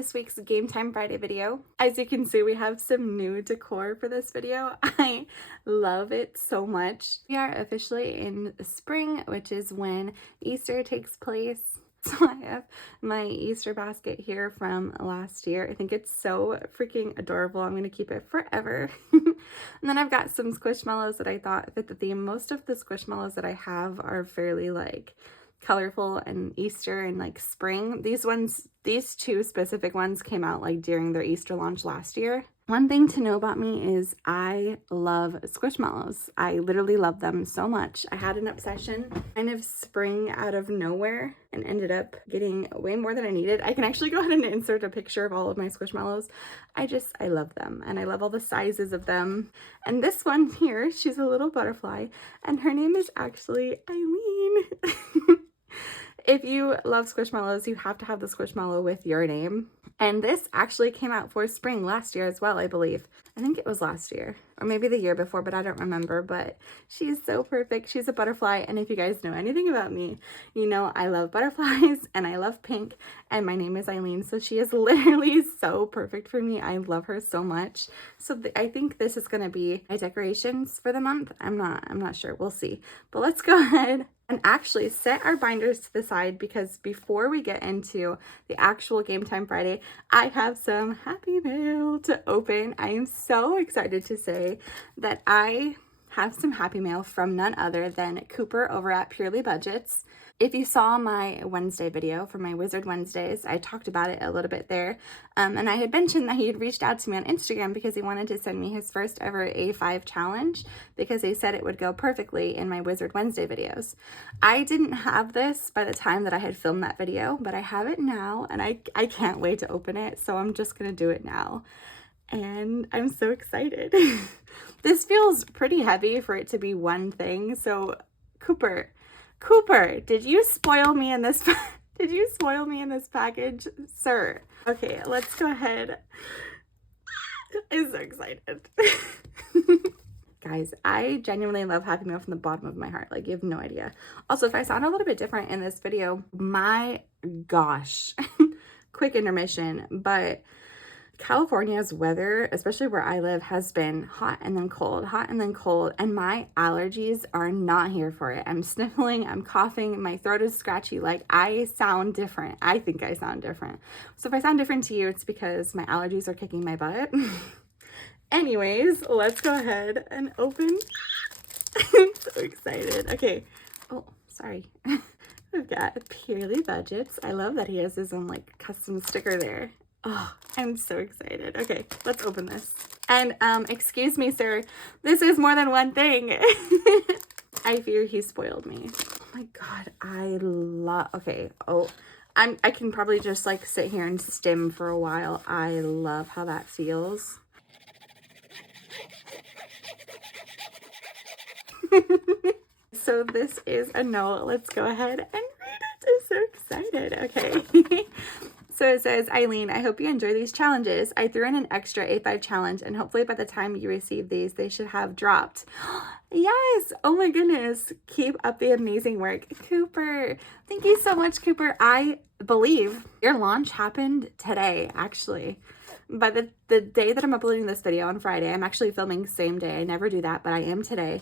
this week's Game Time Friday video. As you can see, we have some new decor for this video. I love it so much. We are officially in spring, which is when Easter takes place. So I have my Easter basket here from last year. I think it's so freaking adorable. I'm going to keep it forever. And then I've got some Squishmallows that I thought fit the theme. Most of the Squishmallows that I have are fairly like colorful and Easter and like spring. These two specific ones came out like during their Easter launch last year. One thing to know about me is I love Squishmallows. I literally love them so much. I had an obsession kind of spring out of nowhere and ended up getting way more than I needed. I can actually go ahead and insert a picture of all of my Squishmallows. I love them, and I love all the sizes of them. And this one here, she's a little butterfly, and her name is actually Eileen. If you love Squishmallows, you have to have the Squishmallow with your name. And this actually came out for spring last year as well, I believe. I think it was last year, or maybe the year before, but I don't remember. But she's so perfect. She's a butterfly, and if you guys know anything about me, you know I love butterflies and I love pink, and my name is Eileen, so she is literally so perfect for me. I love her so much. So I think this is going to be my decorations for the month. I'm not sure. We'll see. But let's go ahead and actually set our binders to the side, because before we get into the actual Game Time Friday, I have some happy mail to open. I am so excited to say that I have some happy mail from none other than Cooper over at Purely Budgets. If you saw my Wednesday video for my Wizard Wednesdays, I talked about it a little bit there. And I had mentioned that he had reached out to me on Instagram because he wanted to send me his first ever A5 challenge, because he said it would go perfectly in my Wizard Wednesday videos. I didn't have this by the time that I had filmed that video, but I have it now, and I can't wait to open it. So I'm just going to do it now. And I'm so excited. This feels pretty heavy for it to be one thing. So Cooper, did you spoil me in this? Did you spoil me in this package, sir? Okay, let's go ahead. I'm so excited. Guys, I genuinely love Happy Meal from the bottom of my heart. Like, you have no idea. Also, if I sound a little bit different in this video, my gosh, quick intermission, but California's weather, especially where I live, has been hot and then cold, and my allergies are not here for it. I'm sniffling, I'm coughing, my throat is scratchy. Like, I sound different. I think I sound different. So if I sound different to you, it's because my allergies are kicking my butt. Anyways, let's go ahead and open. I'm so excited. Okay. Oh, sorry. We've got Purely Budgets. I love that he has his own like custom sticker there. Oh, I'm so excited. Okay, let's open this. And excuse me, sir, this is more than one thing. I fear he spoiled me. Oh my god, I love, okay, I can probably just like sit here and stim for a while. I love how that feels. So this is a note. Let's go ahead and read it. I'm so excited. Okay. So it says, Eileen, I hope you enjoy these challenges. I threw in an extra A5 challenge, and hopefully by the time you receive these, they should have dropped. Yes! Oh my goodness. Keep up the amazing work. Cooper, thank you so much, Cooper. I believe your launch happened today, actually. By the day that I'm uploading this video on Friday, I'm actually filming same day. I never do that, but I am today.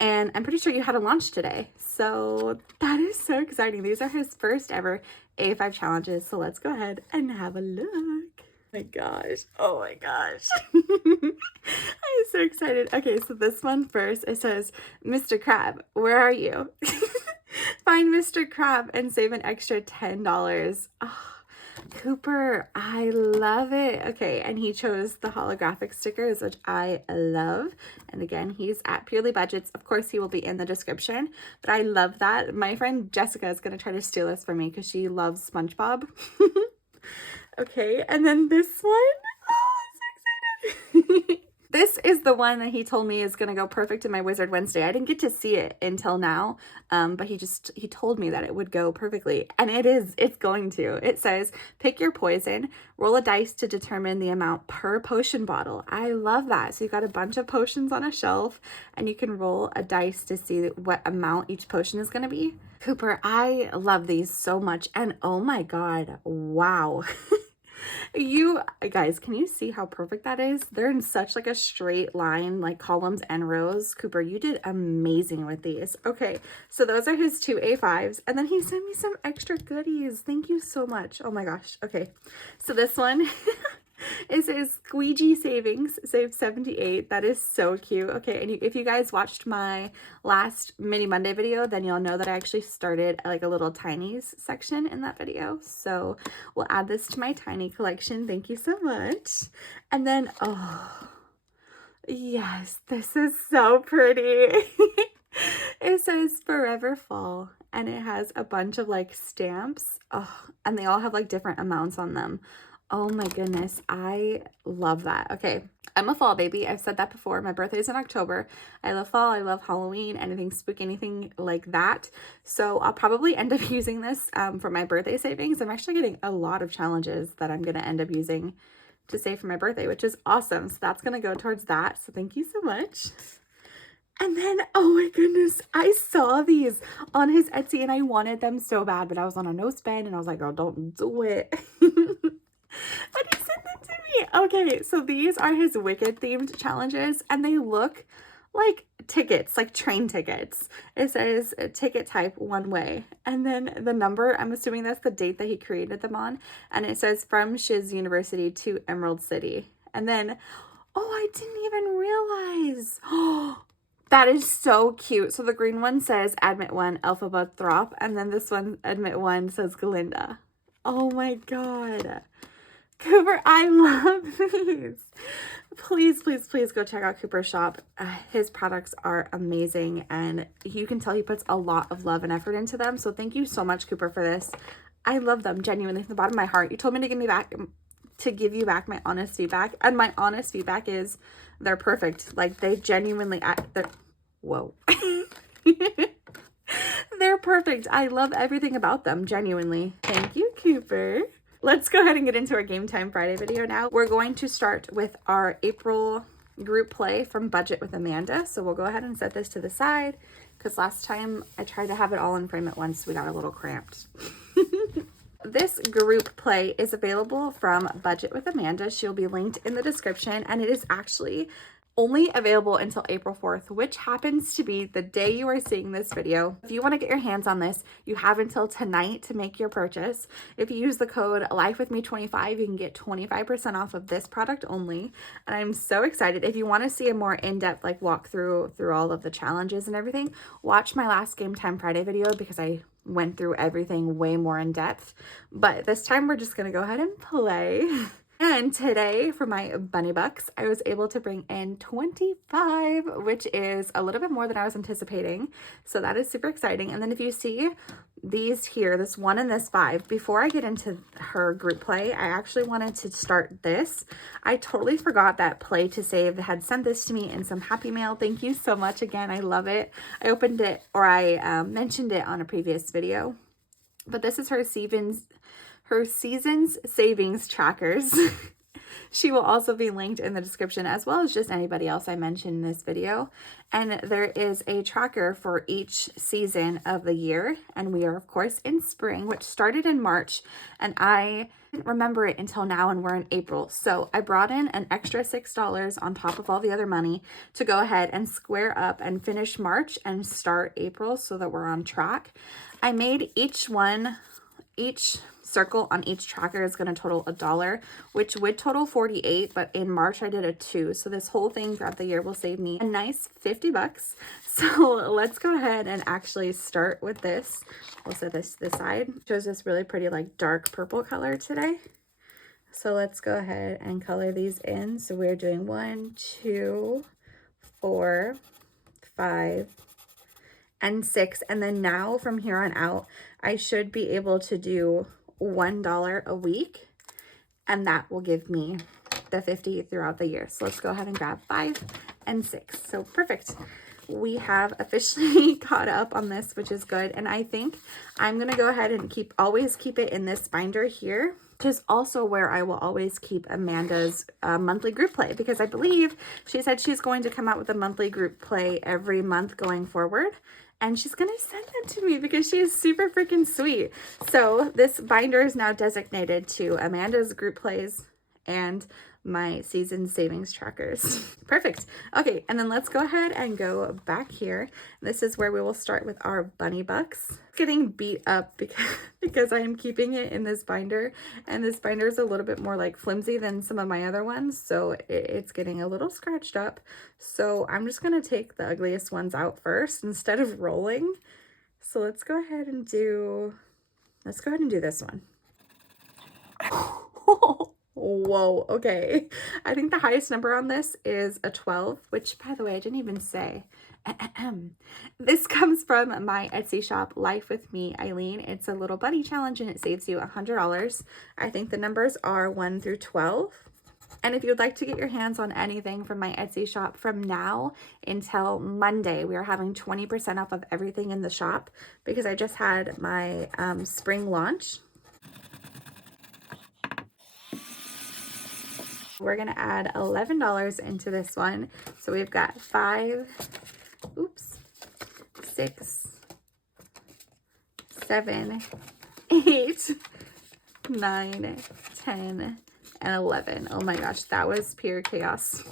And I'm pretty sure you had a launch today. So that is so exciting. These are his first ever A5 challenges. So let's go ahead and have a look. Oh my gosh. Oh my gosh. I'm so excited. Okay, so this one first, it says, Mr. Crab, where are you? Find Mr. Crab and save an extra $10. Oh, Cooper, I love it. Okay, and he chose the holographic stickers, which I love. And again, he's at Purely Budgets. Of course, he will be in the description, but I love that. My friend Jessica is going to try to steal this from me because she loves SpongeBob. Okay, and then this one. Oh, I'm so excited. This is the one that he told me is going to go perfect in my Wizard Wednesday. I didn't get to see it until now, but he told me that it would go perfectly, and it's going to. It says, pick your poison, roll a dice to determine the amount per potion bottle. I love that. So you've got a bunch of potions on a shelf, and you can roll a dice to see what amount each potion is going to be. Cooper, I love these so much, and oh my god, wow. You guys, can you see how perfect that is? They're in such like a straight line, like columns and rows. Cooper, you did amazing with these. Okay, so those are his 2 A5s, and then he sent me some extra goodies. Thank you so much. Oh my gosh. Okay, so this one is his squeegee savings, saved 78. That is so cute. Okay, and if you guys watched my last mini Monday video, then you'll know that I actually started like a little tinies section in that video. So we'll add this to my tiny collection. Thank you so much. And then, oh, yes, this is so pretty. It says Forever Fall, and it has a bunch of like stamps. Oh, and they all have like different amounts on them. Oh my goodness, I love that. Okay, I'm a fall baby. I've said that before. My birthday is in October. I love fall. I love Halloween, anything spooky, anything like that. So I'll probably end up using this for my birthday savings. I'm actually getting a lot of challenges that I'm going to end up using to save for my birthday, which is awesome. So that's going to go towards that. So thank you so much. And then, oh my goodness, I saw these on his Etsy and I wanted them so bad, but I was on a no spend and I was like, oh, don't do it. But he sent them to me. Okay, so these are his Wicked themed challenges and they look like tickets, like train tickets. It says ticket type one way. And then the number, I'm assuming that's the date that he created them on. And it says from Shiz University to Emerald City. And then, oh, I didn't even realize. Oh, that is so cute. So the green one says Admit 1, Elphaba Throp. And then this one, Admit 1, says Galinda. Oh my God. Cooper, I love these. Please, please, please go check out Cooper's shop. His products are amazing and you can tell he puts a lot of love and effort into them. So thank you so much, Cooper, for this. I love them genuinely from the bottom of my heart. You told me to give you back my honest feedback, and my honest feedback is they're perfect. Like they genuinely, whoa. They're perfect. I love everything about them, genuinely. Thank you, Cooper. Let's go ahead and get into our Game Time Friday video now. We're going to start with our April group play from Budget with Amanda. So we'll go ahead and set this to the side because last time I tried to have it all in frame at once. We got a little cramped. This group play is available from Budget with Amanda. She'll be linked in the description, and it is actually only available until April 4th, which happens to be the day you are seeing this video. If you want to get your hands on this, you have until tonight to make your purchase. If you use the code LifeWithMe25, you can get 25% off of this product only. And I'm so excited. If you want to see a more in-depth like walkthrough through all of the challenges and everything, watch my last Game Time Friday video because I went through everything way more in depth. But this time we're just going to go ahead and play. And today for my bunny bucks, I was able to bring in 25, which is a little bit more than I was anticipating. So that is super exciting. And then if you see these here, this 1 and this 5, before I get into her group play, I actually wanted to start this. I totally forgot that Play to Save had sent this to me in some happy mail. Thank you so much again. I love it. I opened it, or I mentioned it on a previous video, but this is her season's savings trackers. She will also be linked in the description, as well as just anybody else I mentioned in this video. And there is a tracker for each season of the year. And we are, of course, in spring, which started in March. And I didn't remember it until now, and we're in April. So I brought in an extra $6 on top of all the other money to go ahead and square up and finish March and start April so that we're on track. I made each circle on each tracker is going to total $1, which would total 48, but in March I did a 2. So this whole thing throughout the year will save me a nice 50 bucks. So let's go ahead and actually start with this. We'll set this to the side. It shows this really pretty like dark purple color today. So let's go ahead and color these in. So we're doing 1, 2, 4, 5, and 6. And then now from here on out, I should be able to do $1 a week, and that will give me the 50 throughout the year. So let's go ahead and grab 5 and 6. So perfect. We have officially caught up on this, which is good. And I think I'm going to go ahead and always keep it in this binder here, which is also where I will always keep Amanda's monthly group play, because I believe she said she's going to come out with a monthly group play every month going forward. and she's gonna send them to me because she is super freaking sweet. So this binder is now designated to Amanda's group plays and my season savings trackers. Perfect. Okay, and then let's go ahead and go back here. This is where we will start with our bunny bucks. Getting beat up because I am keeping it in this binder, and this binder is a little bit more like flimsy than some of my other ones, so it's getting a little scratched up. So I'm just gonna take the ugliest ones out first instead of rolling. So let's go ahead and do this one. Whoa, okay. I think the highest number on this is a 12, which, by the way, I didn't even say. This comes from my Etsy shop, LifeWithMeEileen. It's a little bunny challenge and it saves you $100. I think the numbers are 1 through 12. And if you'd like to get your hands on anything from my Etsy shop from now until Monday, we are having 20% off of everything in the shop because I just had my spring launch. We're gonna add $11 into this one. So we've got 5, 6, 7, 8, 9, 10, and 11. Oh my gosh, that was pure chaos.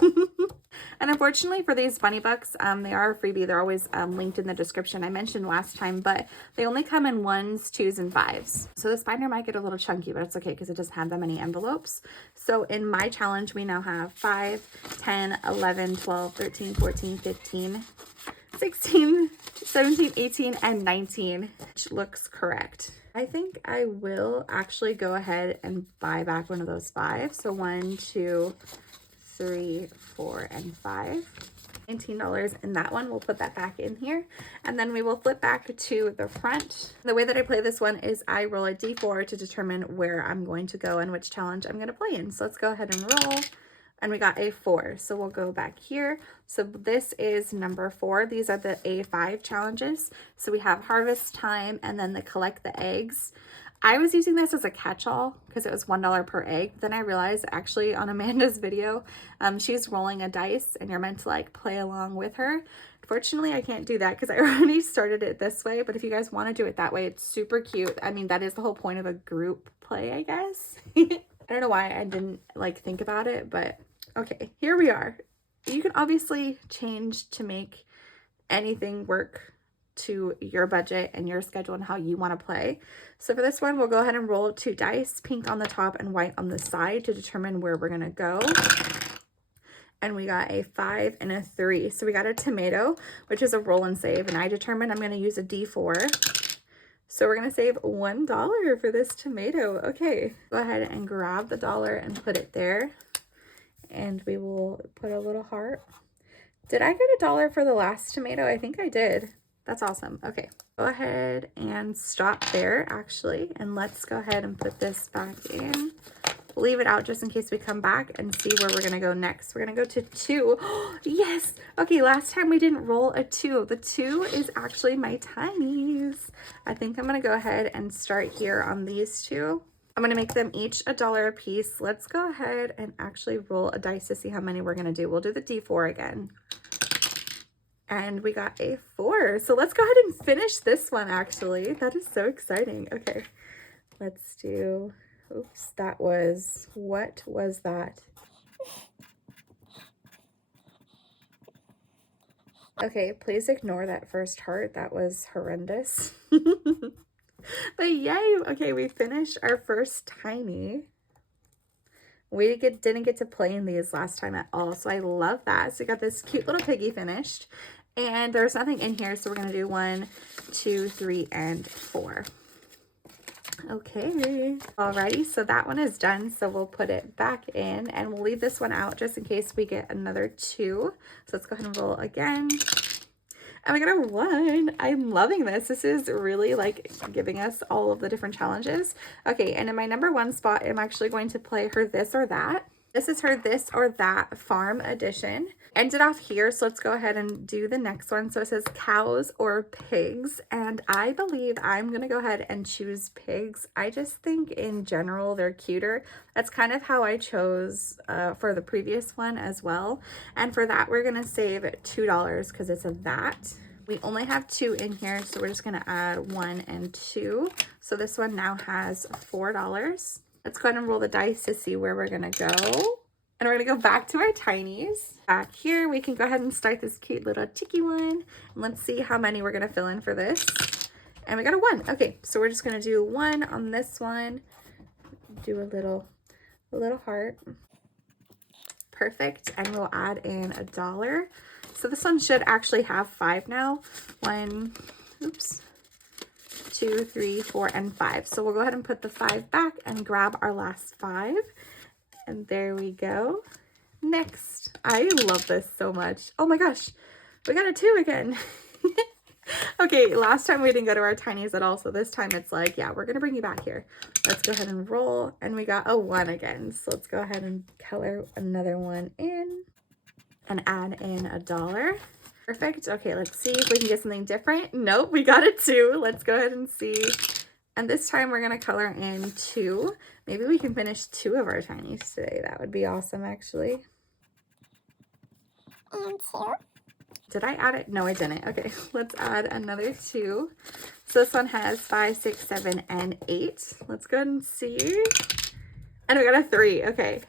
And unfortunately for these bunny bucks, they are a freebie. They're always linked in the description. I mentioned last time, but they only come in 1s, 2s, and 5s. So this binder might get a little chunky, but it's okay because it doesn't have that many envelopes. So in my challenge, we now have 5, 10, 11, 12, 13, 14, 15, 16, 17, 18, and 19, which looks correct. I think I will actually go ahead and buy back one of those 5. So 1, 2, 3, 4, and 5. $19 in that one. We'll put that back in here, and then we will flip back to the front. The way that I play this one is I roll a d4 to determine where I'm going to go and which challenge I'm going to play in. So let's go ahead and roll, and we got a 4. So we'll go back here. So this is number 4. These are the A5 challenges. So we have harvest time and then the collect the eggs. I was using this as a catch-all because it was $1 per egg. Then I realized actually on Amanda's video, she's rolling a dice and you're meant to like play along with her. Fortunately, I can't do that because I already started it this way. But if you guys want to do it that way, it's super cute. I mean, that is the whole point of a group play, I guess. I don't know why I didn't like think about it, but okay, here we are. You can obviously change to make anything work to your budget and your schedule and how you want to play. So for this one, we'll go ahead and roll 2 dice, pink on the top and white on the side, to determine where we're gonna go. And we got a 5 and a 3. So we got a tomato, which is a roll and save, and I determined I'm gonna use a D4. So we're gonna save $1 for this tomato. Okay, go ahead and grab the dollar and put it there. And we will put a little heart. Did I get $1 for the last tomato? I think I did. That's awesome. Okay, go ahead and stop there actually, and let's go ahead and put this back in. We'll leave it out just in case we come back and see where we're gonna go next. We're gonna go to 2. Yes. Okay, last time we didn't roll a 2. The 2 is actually my tinies. I think I'm gonna go ahead and start here on these 2. I'm gonna make them each $1 a piece. Let's go ahead and actually roll a dice to see how many we're gonna do. We'll do the D4 again. And we got a 4. So let's go ahead and finish this one actually. That is so exciting. Okay, let's do, oops, that was, what was that? Okay, please ignore that first heart. That was horrendous. But yay, okay, we finished our first tiny. We didn't get to play in these last time at all, so I love that. So we got this cute little piggy finished. And there's nothing in here, so we're gonna do 1, 2, 3, and 4. Okay, alrighty, so that one is done. So we'll put it back in, and we'll leave this one out just in case we get another 2. So let's go ahead and roll again. And we got a 1. I'm loving this. This is really like giving us all of the different challenges. Okay, and in my number 1 spot, I'm actually going to play her this or that. This is her this or that farm edition. Ended off here, so let's go ahead and do the next one. So it says cows or pigs, and I believe I'm gonna go ahead and choose pigs. I just think in general they're cuter. That's kind of how I chose for the previous one as well. And for that, we're gonna save $2 because it's a that. We only have 2 in here, so we're just gonna add 1 and 2. So this one now has $4. Let's go ahead and roll the dice to see where we're gonna go. And we're gonna go back to our tinies. Back here, we can go ahead and start this cute little cheeky one. And let's see how many we're gonna fill in for this. And we got a 1. Okay, so we're just gonna do 1 on this one. Do a little heart. Perfect. And we'll add in $1. So this one should actually have 5 now. 1, oops, 2, 3, 4, and 5. So we'll go ahead and put the 5 back and grab our last 5. And there we go. Next. I love this so much. Oh my gosh, we got a 2 again. Okay, last time we didn't go to our tinies at all, so this time it's like, yeah, we're gonna bring you back here. Let's go ahead and roll, and we got a 1 again. So let's go ahead and color another 1 in and add in $1. Perfect. Okay, let's see if we can get something different. Nope, we got a 2. Let's go ahead and see. And this time we're gonna color in 2. Maybe we can finish 2 of our tinies today. That would be awesome, actually. And 2. Did I add it? No, I didn't. Okay, let's add another 2. So this one has 5, 6, 7, and 8. Let's go ahead and see. And we got a 3. Okay,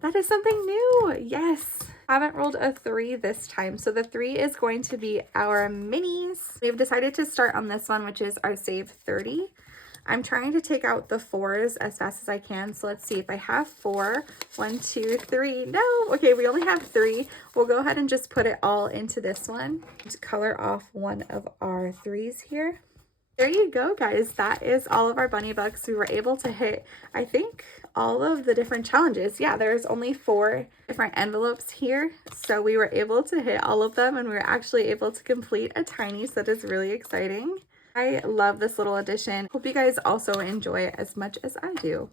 that is something new. Yes. I haven't rolled a 3 this time. So the 3 is going to be our minis. We've decided to start on this one, which is our save 30. I'm trying to take out the 4s as fast as I can. So let's see if I have 4. 1, 2, 3. No. Okay, we only have 3. We'll go ahead and just put it all into this one. Just color off one of our 3s here. There you go, guys. That is all of our bunny bucks. We were able to hit, I think, all of the different challenges. Yeah, there's only 4 different envelopes here. So we were able to hit all of them, and we were actually able to complete a tiny. So that is really exciting. I love this little addition. Hope you guys also enjoy it as much as I do.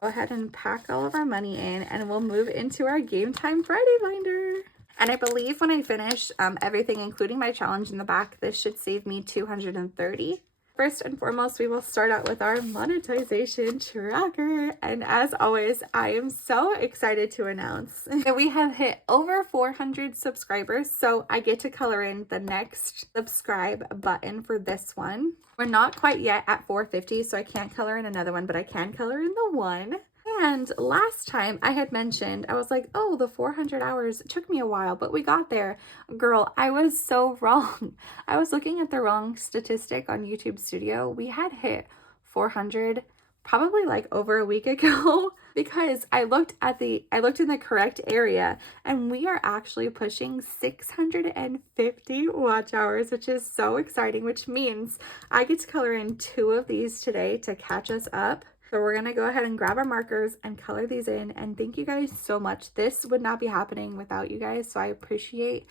Go ahead and pack all of our money in, and we'll move into our Game Time Friday binder. And I believe when I finish everything, including my challenge in the back, this should save me $230. First and foremost, we will start out with our monetization tracker. And as always, I am so excited to announce that we have hit over 400 subscribers. So I get to color in the next subscribe button for this one. We're not quite yet at 450, so I can't color in another one, but I can color in the one. And last time I had mentioned, I was like, oh, the 400 hours, it took me a while, but we got there. Girl, I was so wrong. I was looking at the wrong statistic on YouTube Studio. We had hit 400 probably like over a week ago because I looked in the correct area, and we are actually pushing 650 watch hours, which is so exciting, which means I get to color in 2 of these today to catch us up. So we're gonna go ahead and grab our markers and color these in, and thank you guys so much. This would not be happening without you guys, so I appreciate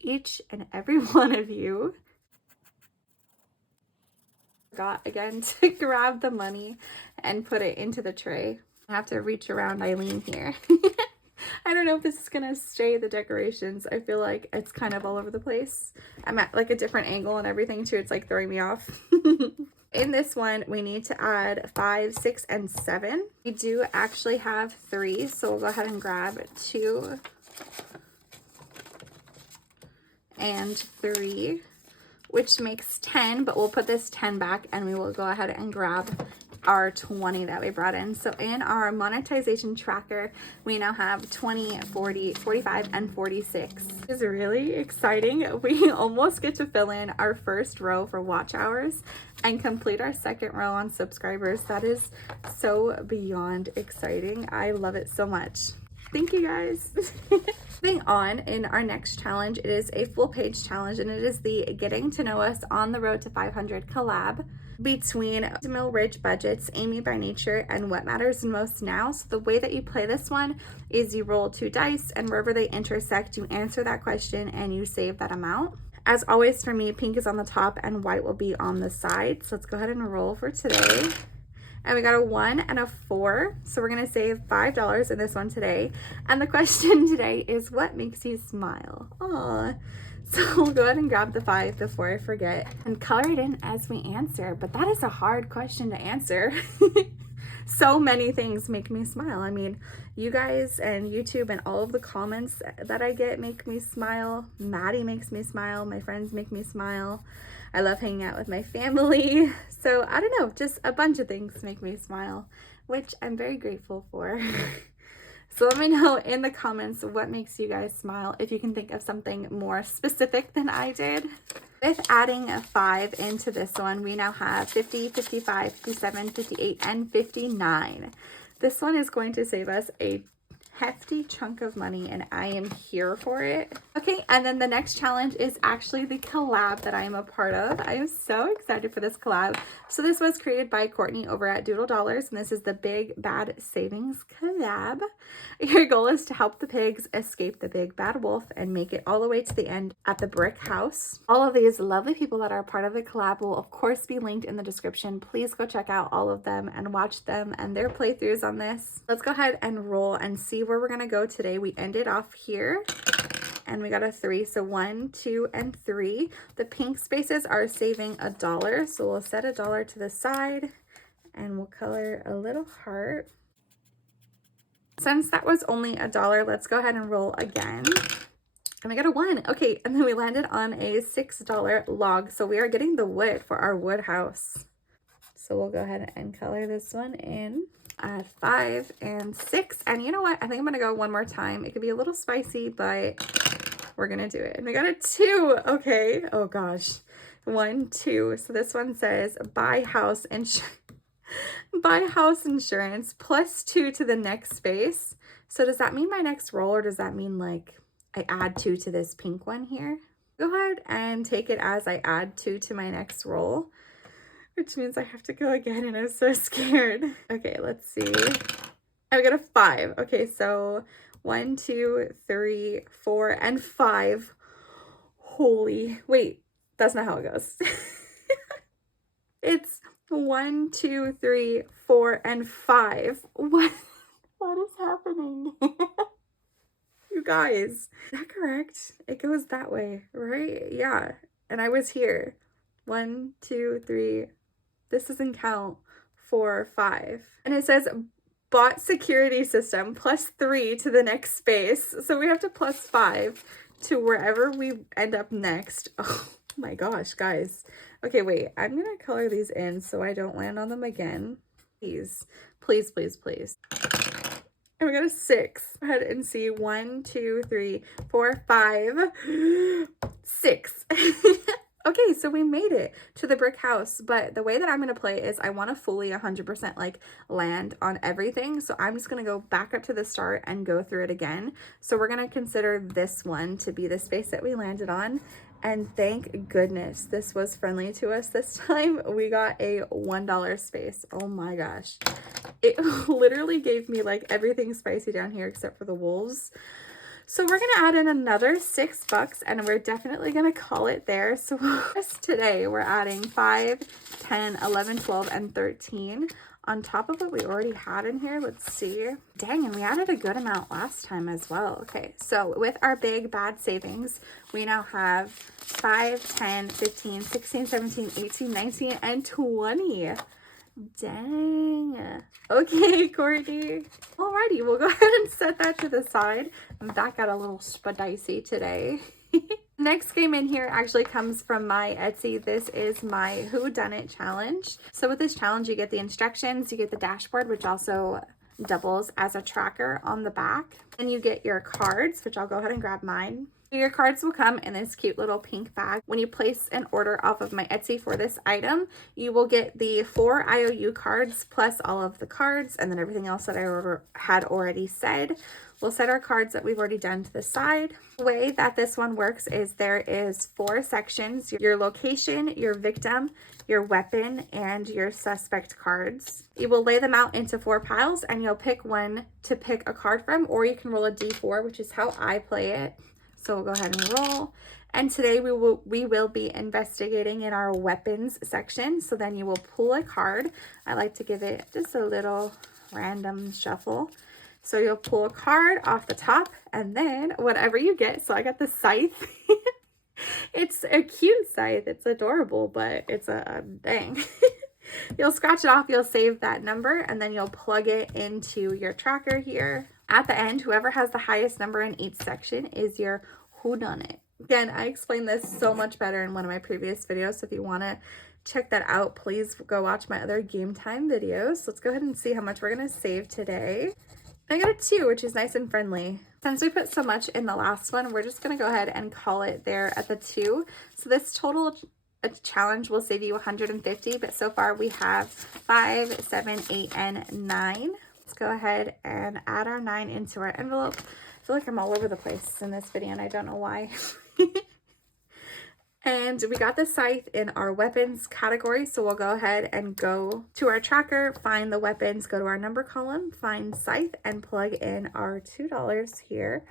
each and every one of you. Forgot again to grab the money and put it into the tray. I have to reach around Eileen here. I don't know if this is gonna stay the decorations. I feel like it's kind of all over the place. I'm at like a different angle and everything too. It's like throwing me off. In this one, we need to add 5, 6, and 7. We do actually have 3, so we'll go ahead and grab 2 and 3, which makes 10, but we'll put this 10 back, and we will go ahead and grab our 20 that we brought in. So in our monetization tracker, we now have 20, 40, 45, and 46. This is really exciting. We almost get to fill in our first row for watch hours and complete our second row on subscribers. That is so beyond exciting. I love it so much. Thank you guys. Moving on, in our next challenge, it is a full page challenge, and it is the Getting to Know Us on the Road to 500 collab between Mill Ridge Budgets, Amy by Nature, and What Matters Most Now. So the way that you play this one is you roll 2 dice, and wherever they intersect, you answer that question and you save that amount. As always for me, pink is on the top and white will be on the side. So let's go ahead and roll for today. And we got a 1 and a 4. So we're gonna save $5 in this one today. And the question today is, what makes you smile? Aww. So we'll go ahead and grab the 5 before I forget and color it in as we answer. But that is a hard question to answer. So many things make me smile. I mean, you guys and YouTube and all of the comments that I get make me smile. Maddie makes me smile. My friends make me smile. I love hanging out with my family. So I don't know, just a bunch of things make me smile, which I'm very grateful for. So let me know in the comments what makes you guys smile, if you can think of something more specific than I did. With adding a 5 into this one, we now have 50, 55, 57, 58, and 59. This one is going to save us a hefty chunk of money, and I am here for it. Okay, and then the next challenge is actually the collab that I am a part of. I am so excited for this collab. So this was created by Courtney over at Doodle Dollars, and this is the Big Bad Savings collab. Your goal is to help the pigs escape the big bad wolf and make it all the way to the end at the brick house. All of these lovely people that are part of the collab will of course be linked in the description. Please go check out all of them and watch them and their playthroughs on this. Let's go ahead and roll and see where we're gonna go today. We ended off here and we got a 3, so 1, 2, and 3. The pink spaces are saving $1, so we'll set $1 to the side and we'll color a little heart. Since that was only $1, let's go ahead and roll again. And we got a 1. Okay, and then we landed on a $6 log, so we are getting the wood for our wood house. So we'll go ahead and color this one in. Add 5 and 6, and you know what, I think I'm gonna go one more time. It could be a little spicy, but we're gonna do it. And we got a 2. Okay, oh gosh, 1, 2. So this one says buy house insurance plus 2 to the next space. So does that mean my next roll, or does that mean like I add 2 to this pink one here? Go ahead and take it as I add 2 to my next roll, which means I have to go again, and I'm so scared. Okay, let's see. I got a 5. Okay, so 1, 2, 3, 4, and 5. Holy, wait, that's not how it goes. It's 1, 2, 3, 4, and 5. What is happening? You guys, is that correct? It goes that way, right? Yeah, and I was here. 1, 2, 3. This doesn't count. 4, 5. And it says bot security system plus 3 to the next space. So we have to plus 5 to wherever we end up next. Oh my gosh, guys. Okay, wait, I'm gonna color these in so I don't land on them again. Please, please, please, please. And we got a 6. Go ahead and see 1, 2, 3, 4, 5, 6. Okay, so we made it to the brick house, but the way that I'm going to play is I want to fully 100% like land on everything. So I'm just going to go back up to the start and go through it again. So we're going to consider this one to be the space that we landed on. And thank goodness this was friendly to us this time. We got a $1 space. Oh my gosh. It literally gave me like everything spicy down here except for the wolves. So we're going to add in another $6 and we're definitely going to call it there. So today we're adding 5, 10, 11, 12, and 13 on top of what we already had in here. Let's see. Dang, and we added a good amount last time as well. Okay, so with our big bad savings, we now have 5, 10, 15, 16, 17, 18, 19, and 20. Dang. Okay, Courtney. Alrighty, we'll go ahead and set that to the side. That got a little spicy today. Next game in here actually comes from my Etsy. This is my Who Done It challenge. So with this challenge, you get the instructions, you get the dashboard, which also doubles as a tracker on the back. And you get your cards, which I'll go ahead and grab mine. Your cards will come in this cute little pink bag. When you place an order off of my Etsy for this item, you will get the 4 IOU cards plus all of the cards and then everything else that I had already said. We'll set our cards that we've already done to the side. The way that this one works is there is 4 sections: your location, your victim, your weapon, and your suspect cards. You will lay them out into 4 piles and you'll pick one to pick a card from, or you can roll a d4, which is how I play it. So we'll go ahead and roll. And today we will be investigating in our weapons section. So then you will pull a card. I like to give it just a little random shuffle. So you'll pull a card off the top and then whatever you get. So I got the scythe. It's a cute scythe. It's adorable, but it's a dang. You'll scratch it off, you'll save that number, and then you'll plug it into your tracker here. At the end, whoever has the highest number in each section is your whodunit. Again, I explained this so much better in one of my previous videos, so if you want to check that out, please go watch my other game time videos. Let's go ahead and see how much we're going to save today. I got a 2, which is nice and friendly. Since we put so much in the last one, we're just going to go ahead and call it there at the 2. So this total challenge will save you 150, but so far we have 5, 7, 8, and 9. Let's go ahead and add our 9 into our envelope. I feel like I'm all over the place in this video and I don't know why. And we got the scythe in our weapons category, so we'll go ahead and go to our tracker, find the weapons, go to our number column, find scythe, and plug in our $2 here.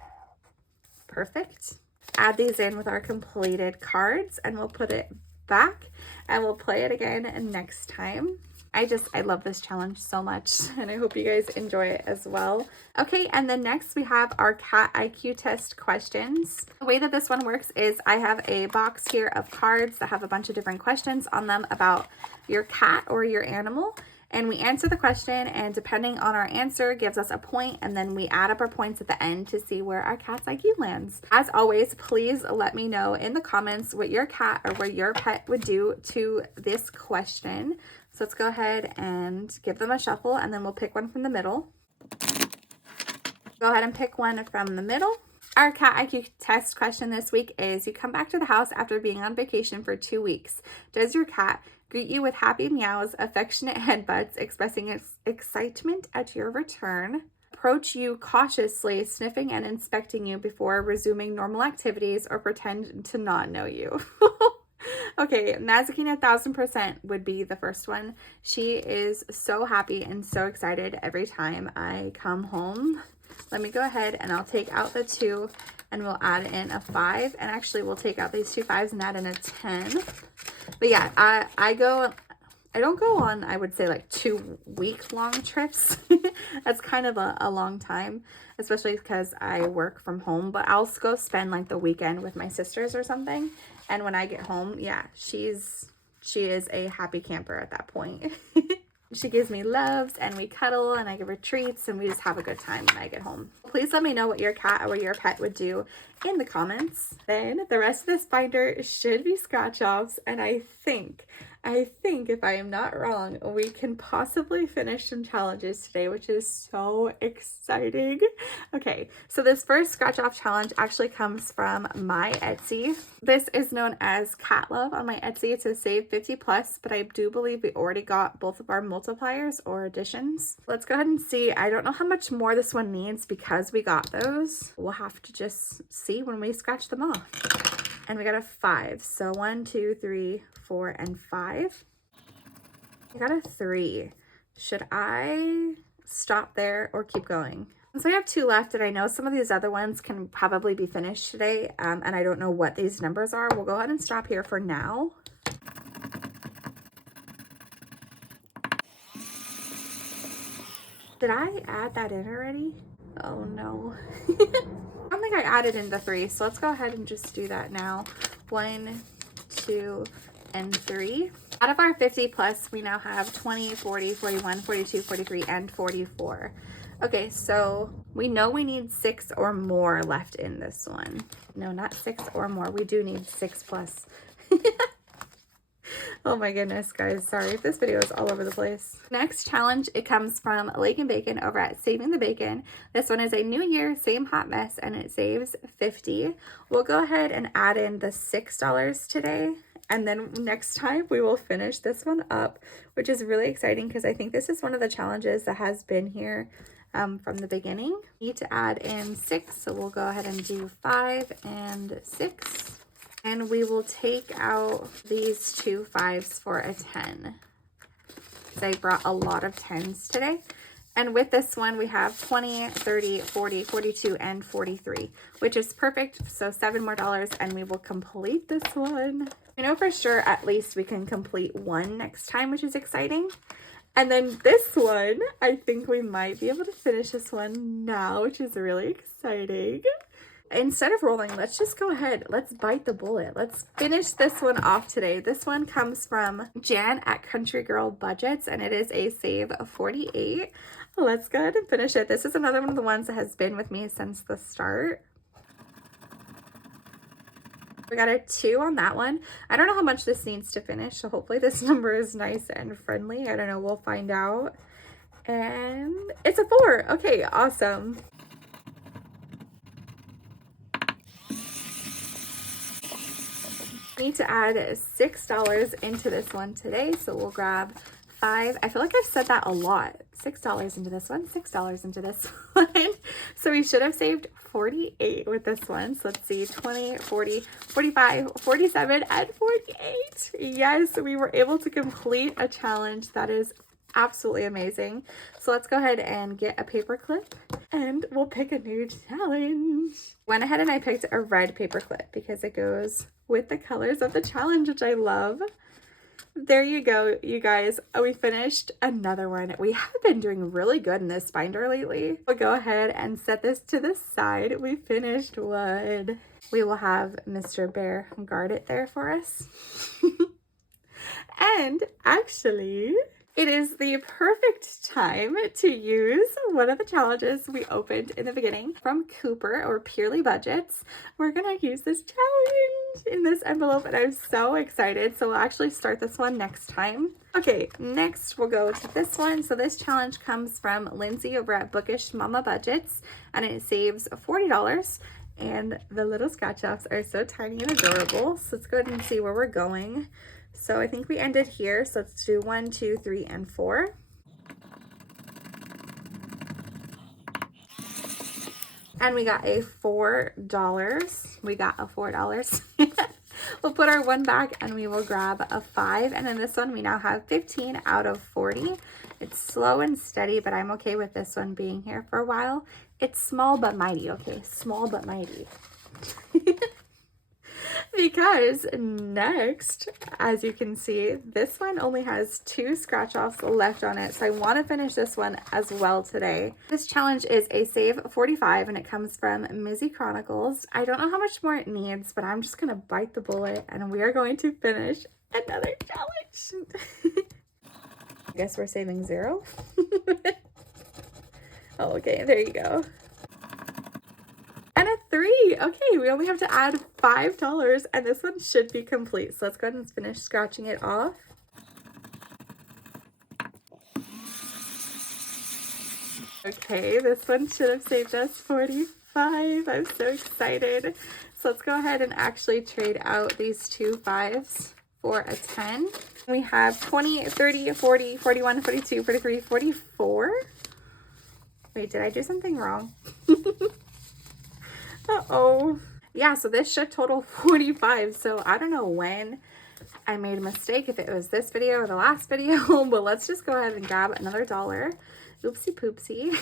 Perfect. Add these in with our completed cards, and we'll put it back, and we'll play it again next time. I love this challenge so much, and I hope you guys enjoy it as well. Okay, and then next we have our cat IQ test questions. The way that this one works is I have a box here of cards that have a bunch of different questions on them about your cat or your animal, and we answer the question, and depending on our answer gives us a point, and then we add up our points at the end to see where our cat's IQ lands. As always, please let me know in the comments what your cat or what your pet would do to this question. So let's go ahead and give them a shuffle, and then we'll pick one from the middle. Go ahead and pick one from the middle. Our cat IQ test question this week is, you come back to the house after being on vacation for 2 weeks. Does your cat greet you with happy meows, affectionate headbutts, expressing its excitement at your return, approach you cautiously, sniffing and inspecting you before resuming normal activities, or pretend to not know you? Okay, Mazikina 1000% would be the first one. She is so happy and so excited every time I come home. Let me go ahead and I'll take out the 2 and we'll add in a 5. And actually we'll take out these 2 5s and add in a 10. But yeah, I don't go on, I would say, like 2-week-long trips. That's kind of a long time, especially because I work from home, but I'll go spend like the weekend with my sisters or something. And when I get home, yeah, she is a happy camper at that point. She gives me loves and we cuddle and I give her treats and we just have a good time when I get home. Please let me know what your cat or your pet would do in the comments. Then the rest of this binder should be scratch offs, and I think if I am not wrong, we can possibly finish some challenges today, which is so exciting. Okay, so this first scratch off challenge actually comes from my Etsy. This is known as Cat Love on my Etsy. It's a save 50 plus, but I do believe we already got both of our multipliers or additions. Let's go ahead and see. I don't know how much more this one needs because we got those. We'll have to just see when we scratch them off. And we got a 5. So 1, 2, 3, 4, and 5. I got a 3. Should I stop there or keep going? So I have 2 left, and I know some of these other ones can probably be finished today, and I don't know what these numbers are. We'll go ahead and stop here for now. Did I add that in already? Oh no. I don't think I added in the 3, so let's go ahead and just do that now. 1, 2, and 3. Out of our 50 plus, we now have 20, 40, 41, 42, 43, and 44. Okay, so we know we need 6 or more left in this one. No, not 6 or more. We do need 6 plus. Oh my goodness, guys. Sorry if this video is all over the place. Next challenge, it comes from Lake and Bacon over at Saving the Bacon. This one is a new year, same hot mess, and it saves 50. We'll go ahead and add in the $6 today. And then next time we will finish this one up, which is really exciting because I think this is one of the challenges that has been here from the beginning. Need to add in 6, so we'll go ahead and do 5 and 6. And we will take out these 2 5s for a 10. Because I brought a lot of 10s today. And with this one, we have 20, 30, 40, 42, and 43, which is perfect. So $7 more, and we will complete this one. I know for sure at least we can complete one next time, which is exciting. And then this one, I think we might be able to finish this one now, which is really exciting. Instead of rolling, let's just go ahead. Let's bite the bullet. Let's finish this one off today. This one comes from Jan at Country Girl Budgets, and it is a save of 48. Let's go ahead and finish it. This is another one of the ones that has been with me since the start. We got a 2 on that one. I don't know how much this needs to finish, so hopefully this number is nice and friendly. I don't know, we'll find out. And it's a 4. Okay, awesome. Need to add $6 into this one today, so we'll grab 5. I feel like I've said that a lot. $6 into this one, $6 into this one. So we should have saved 48 with this one. So let's see, 20, 40, 45, 47, and 48. Yes, we were able to complete a challenge. That is absolutely amazing. So let's go ahead and get a paper clip and we'll pick a new challenge. Went ahead and I picked a red paper clip because it goes with the colors of the challenge, which I love. There you go, you guys. We finished another one. We have been doing really good in this binder lately. We'll go ahead and set this to the side. We finished one. We will have Mr. Bear guard it there for us. And actually, it is the perfect time to use one of the challenges we opened in the beginning from Cooper or Purely Budgets. We're gonna use this challenge in this envelope and I'm so excited. So we'll actually start this one next time. Okay, next we'll go to this one. So this challenge comes from Lindsay over at Bookish Mama Budgets and it saves $40. And the little scratch offs are so tiny and adorable. So let's go ahead and see where we're going. So I think we ended here. So let's do 1, 2, 3, and 4. And we got a $4. We got a $4. We'll put our 1 back and we will grab a 5. And in this one, we now have 15 out of 40. It's slow and steady, but I'm okay with this one being here for a while. It's small but mighty, okay? Small but mighty. Because next, as you can see, this one only has 2 scratch offs left on it. So I want to finish this one as well today. This challenge is a save 45 and it comes from Mizzy Chronicles. I don't know how much more it needs, but I'm just going to bite the bullet and we are going to finish another challenge. I guess we're saving 0. Oh, okay, there you go. And a 3. Okay, we only have to add $5 and this one should be complete. So let's go ahead and finish scratching it off. Okay, this one should have saved us 45. I'm so excited. So let's go ahead and actually trade out these 2 5s for a 10. We have 20, 30, 40, 41, 42, 43, 44. Wait, did I do something wrong? Uh-oh. Yeah, so this should total 45. So I don't know when I made a mistake, if it was this video or the last video, but let's just go ahead and grab another $1. Oopsie poopsie.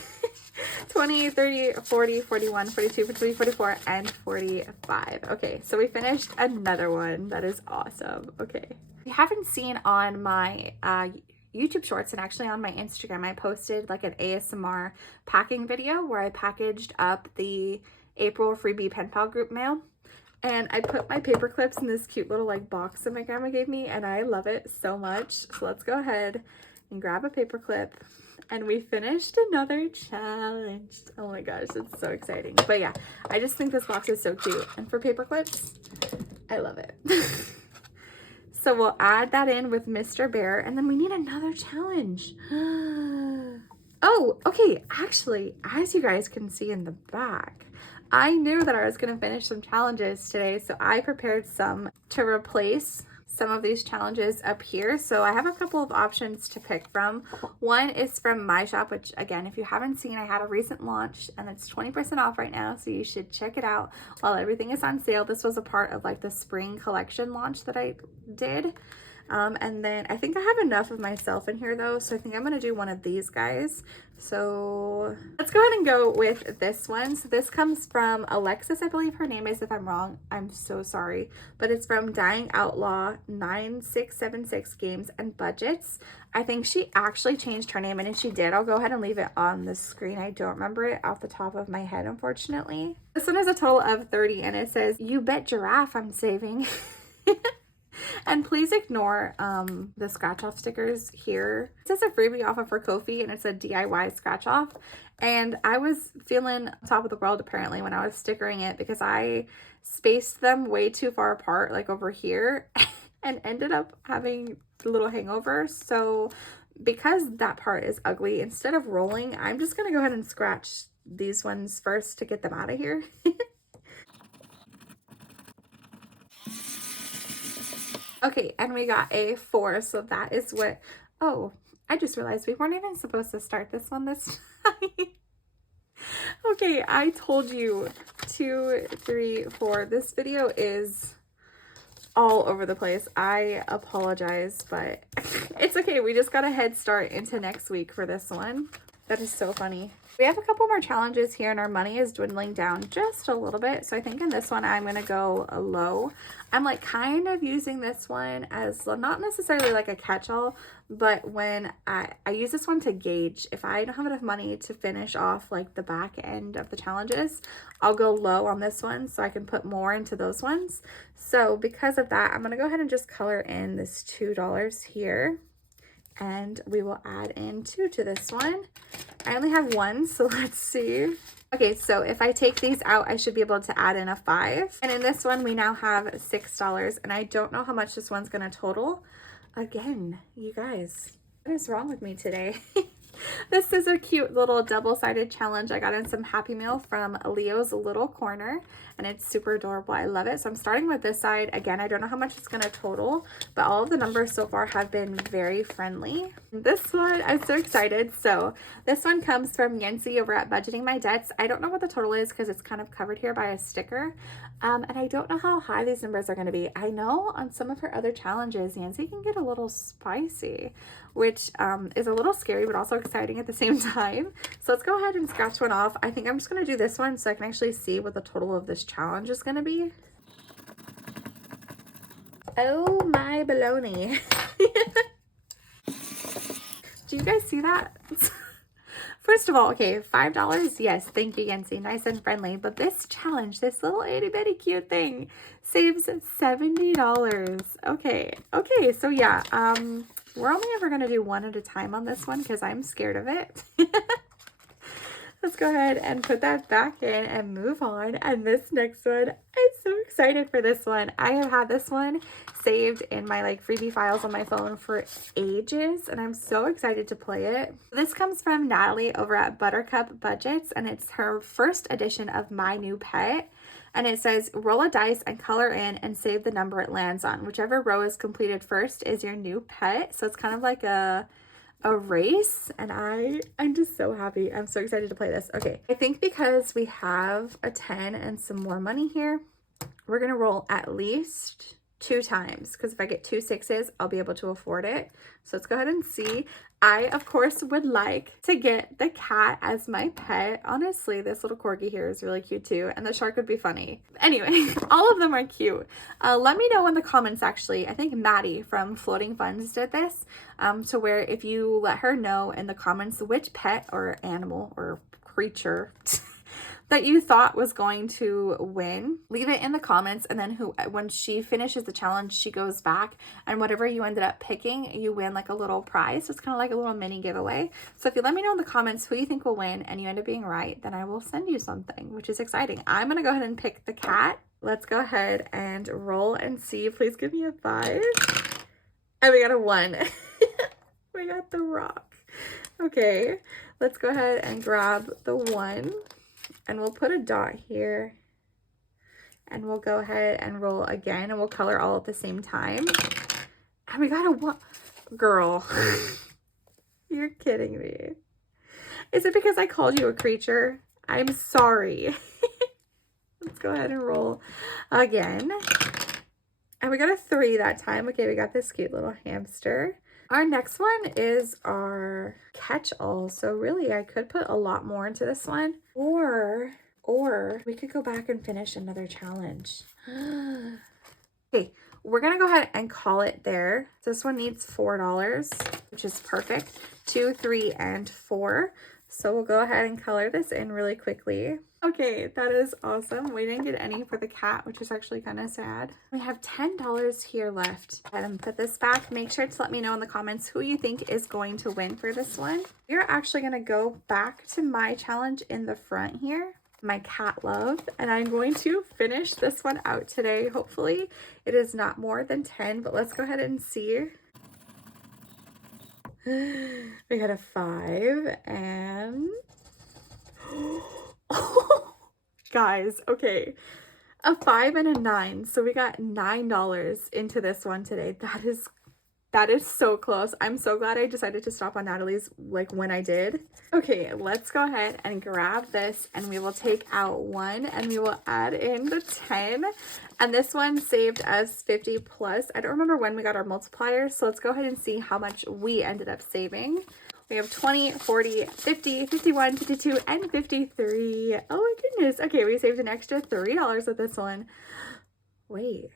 20, 30, 40, 41, 42, 43, 44, and 45. Okay, so we finished another one. That is awesome. Okay. If you haven't seen on my YouTube shorts and actually on my Instagram, I posted like an ASMR packing video where I packaged up the April freebie pen pal group mail and I put my paper clips in this cute little like box that my grandma gave me and I love it so much. So let's go ahead and grab a paper clip and we finished another challenge. Oh my gosh, it's so exciting. But yeah, I just think this box is so cute and for paper clips, I love it. So we'll add that in with Mr. Bear and then we need another challenge. Oh, okay, actually, as you guys can see in the back, I knew that I was going to finish some challenges today, so I prepared some to replace some of these challenges up here. So I have a couple of options to pick from. One is from my shop, which again, if you haven't seen, I had a recent launch and it's 20% off right now, so you should check it out while everything is on sale. This was a part of like the spring collection launch that I did. And then I think I have enough of myself in here though, so I think I'm gonna do one of these guys. So let's go ahead and go with this one. So this comes from Alexis, I believe her name is. If I'm wrong, I'm so sorry, but it's from Dying Outlaw 9676 Games and Budgets. I think she actually changed her name, and if she did, I'll go ahead and leave it on the screen. I don't remember it off the top of my head, unfortunately. This one has a total of 30, and it says, "You bet Giraffe I'm saving." And please ignore the scratch off stickers here. It says a freebie off of her Ko-fi, and it's a DIY scratch off. And I was feeling top of the world apparently when I was stickering it, because I spaced them way too far apart, like over here, and ended up having a little hangover. So because that part is ugly, instead of rolling, I'm just gonna go ahead and scratch these ones first to get them out of here. Okay, and we got a 4, so that is what, oh, I just realized we weren't even supposed to start this one this time. Okay, I told you 2, 3, 4. This video is all over the place. I apologize, but it's okay. We just got a head start into next week for this one. That is so funny. We have a couple more challenges here, and our money is dwindling down just a little bit. So I think in this one, I'm going to go low. I'm like kind of using this one as not necessarily like a catch-all, but when I use this one to gauge if I don't have enough money to finish off like the back end of the challenges, I'll go low on this one so I can put more into those ones. So because of that, I'm going to go ahead and just color in this $2 here. And we will add in 2 to this one. I only have 1, so let's see. Okay, so if I take these out, I should be able to add in a 5. And in this one, we now have $6, and I don't know how much this one's gonna total. Again, you guys, what is wrong with me today? This is a cute little double-sided challenge. I got in some Happy Meal from Leo's Little Corner, and it's super adorable. I love it. So I'm starting with this side. Again, I don't know how much it's going to total, but all of the numbers so far have been very friendly. This one, I'm so excited. So this one comes from Yancy over at Budgeting My Debts. I don't know what the total is because it's kind of covered here by a sticker. And I don't know how high these numbers are going to be. I know on some of her other challenges, Yancy can get a little spicy, which is a little scary, but also exciting at the same time. So let's go ahead and scratch one off. I think I'm just going to do this one so I can actually see what the total of this challenge is going to be. Oh my baloney. Do you guys see that? First of all, okay, $5, yes, thank you, Yancy, nice and friendly. But this challenge, this little itty bitty cute thing, saves $70. Okay, so yeah, we're only ever gonna do one at a time on this one because I'm scared of it. Let's go ahead and put that back in and move on. And this next one, I'm so excited for this one. I have had this one saved in my like freebie files on my phone for ages, and I'm so excited to play it. This comes from Natalie over at Buttercup Budgets, and it's her first edition of My New Pet. And it says, roll a dice and color in and save the number it lands on. Whichever row is completed first is your new pet. So it's kind of like a race, and I'm just so happy. I'm so excited to play this. Okay, I think because we have a 10 and some more money here, we're gonna roll at least 2 times, because if I get 2 6s, I'll be able to afford it. So let's go ahead and see. I, of course, would like to get the cat as my pet. Honestly, this little corgi here is really cute too, and the shark would be funny. Anyway, all of them are cute. Let me know in the comments, actually. I think Maddie from Floating Funds did this, to where if you let her know in the comments which pet or animal or creature that you thought was going to win, leave it in the comments, and then when she finishes the challenge, she goes back, and whatever you ended up picking, you win like a little prize. So it's kind of like a little mini giveaway. So if you let me know in the comments who you think will win and you end up being right, then I will send you something, which is exciting. I'm gonna go ahead and pick the cat. Let's go ahead and roll and see. Please give me a 5. And we got a 1. We got the rock. Okay, let's go ahead and grab the 1. And we'll put a dot here, and we'll go ahead and roll again, and we'll color all at the same time. And we got a 1. Girl, you're kidding me. Is it because I called you a creature? I'm sorry. Let's go ahead and roll again. And we got a 3 that time. Okay, we got this cute little hamster. Our next one is our catch-all. So really, I could put a lot more into this one. Or we could go back and finish another challenge. Okay, we're gonna go ahead and call it there. This one needs $4, which is perfect. 2, 3, and 4. So we'll go ahead and color this in really quickly. Okay, that is awesome. We didn't get any for the cat, which is actually kind of sad. We have $10 here left. And put this back. Make sure to let me know in the comments who you think is going to win for this one. We're actually gonna go back to my challenge in the front here, my cat love, and I'm going to finish this one out today. Hopefully it is not more than 10, but let's go ahead and see. We got a 5 and guys, okay, a 5 and a 9, so we got $9 into this one today. That is so close. I'm so glad I decided to stop on Natalie's like when I did. Okay, let's go ahead and grab this and we will take out 1 and we will add in the 10. And this one saved us 50 plus. I don't remember when we got our multiplier, so let's go ahead and see how much we ended up saving. We have 20, 40, 50, 51, 52, and 53. Oh my goodness. Okay, we saved an extra $3 with this one. Wait.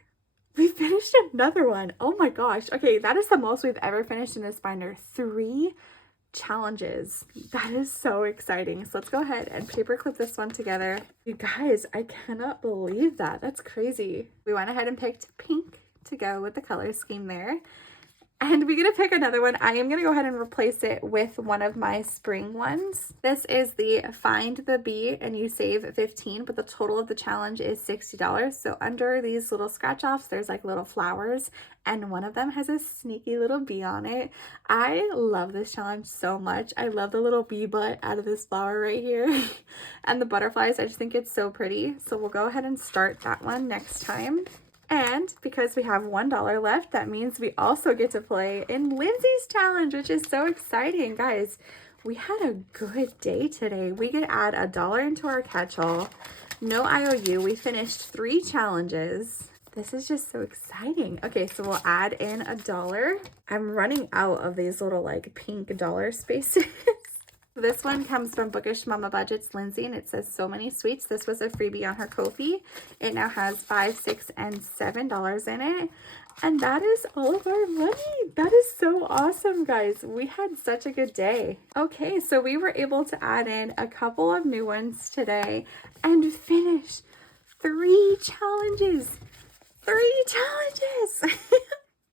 We finished another one. Oh my gosh. Okay, that is the most we've ever finished in this binder. 3 challenges. That is so exciting. So let's go ahead and paperclip this one together. You guys, I cannot believe that. That's crazy. We went ahead and picked pink to go with the color scheme there. And we're going to pick another one. I am going to go ahead and replace it with one of my spring ones. This is the Find the Bee and you save 15, but the total of the challenge is $60. So under these little scratch offs, there's like little flowers and one of them has a sneaky little bee on it. I love this challenge so much. I love the little bee butt out of this flower right here and the butterflies. I just think it's so pretty. So we'll go ahead and start that one next time. And because we have $1 left, that means we also get to play in Lindsay's challenge, which is so exciting. Guys, we had a good day today. We could add $1 into our catch-all. No IOU. We finished 3 challenges. This is just so exciting. Okay, so we'll add in $1. I'm running out of these little like pink dollar spaces. This one comes from Bookish Mama Budget's Lindsay, and it says so many sweets. This was a freebie on her Ko-fi. It now has $5, $6, and $7 in it. And that is all of our money. That is so awesome, guys. We had such a good day. Okay, so we were able to add in a couple of new ones today and finish 3 challenges. 3 challenges.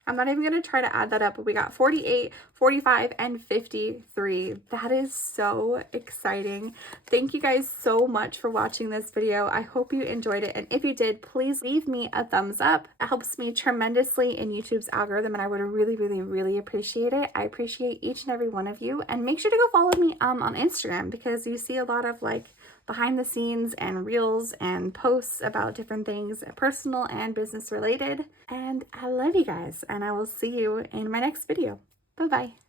I'm not even going to try to add that up, but we got 48, 45, and 53. That is so exciting. Thank you guys so much for watching this video. I hope you enjoyed it. And if you did, please leave me a thumbs up. It helps me tremendously in YouTube's algorithm, and I would really, really, really appreciate it. I appreciate each and every one of you. And make sure to go follow me on Instagram because you see a lot of like behind the scenes and reels and posts about different things, personal and business related. And I love you guys, and I will see you in my next video. Bye-bye.